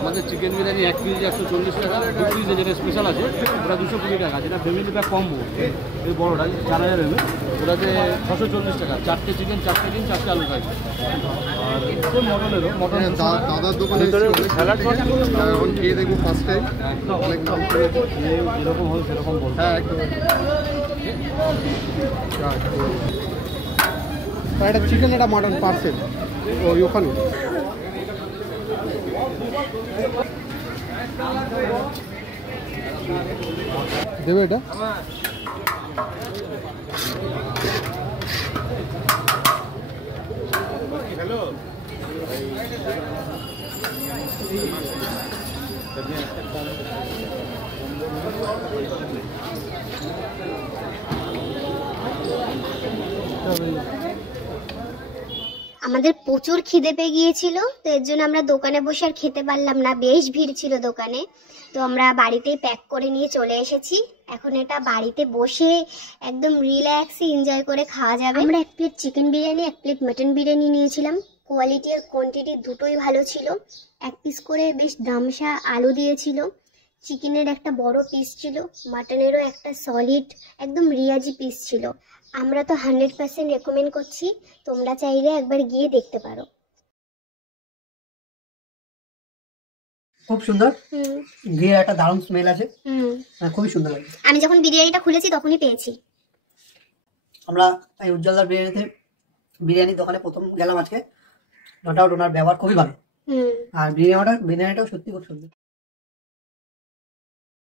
আমাদের chicken biryani 1 piece 140 টাকা, 2 piece যেটা স্পেশাল আছে ওটা 220 টাকা, যেটা ফ্যামিলি প্যাক কম্বো এই বড়োটা 4000 এমএল ওটাতে 640 টাকা, 4টে চিকেন 4টে ডিম 4টে আলু থাকবে। আর খুব মটনেরও মটন দাদার দোকানে স্যালাড এখন খেয়ে দেখবো ফার্স্ট টাইম, অনেক নাম যেরকম হয় সেরকম বলবো। হ্যাঁ একদম। একটা চিকেন একটা মাটন পার্সেল ওই ওখানে দেবে এটা। হ্যালো আমাদের প্রচুর খিদে পেয়ে গিয়েছিল, তো এর জন্য আমরা দোকানে বসে আর খেতে পারলাম না, বেশ ভিড় ছিল দোকানে। তো আমরা বাড়িতেই প্যাক করে নিয়ে চলে এসেছি। এখন এটা বাড়িতে বসে একদম রিল্যাক্সে এনজয় করে খাওয়া যাবে। আমরা 1 plate chicken biryani 1 plate mutton biryani নিয়েছিলাম। কোয়ালিটি আর কোয়ান্টিটি দুটোই ভালো ছিল। 1 পিস করে বেশ দামসা আলু দিয়েছিল, চিকেনের একটা বড় পিস ছিল, মাটনেরও একটা সলিড একদম রিয়াজি পিস ছিল। আমরা তো 100% রেকমেন্ড করছি, তোমরা চাইলে একবার গিয়ে দেখতে পারো। খুব সুন্দর, ঘিয়ের একটা দারুণ স্মেল আছে, খুবই সুন্দর লাগে। আমি যখন বিরিয়ানিটা খুলেছি তখনই পেয়েছি। আমরা এই উজ্জ্বলদার বিরিয়ানির দোকানে প্রথম গেলাম আজকে। নো ডাউট ওনার ব্যবহার খুবই ভালো, আর বিরিয়ানিটাও সত্যি খুব সুন্দর।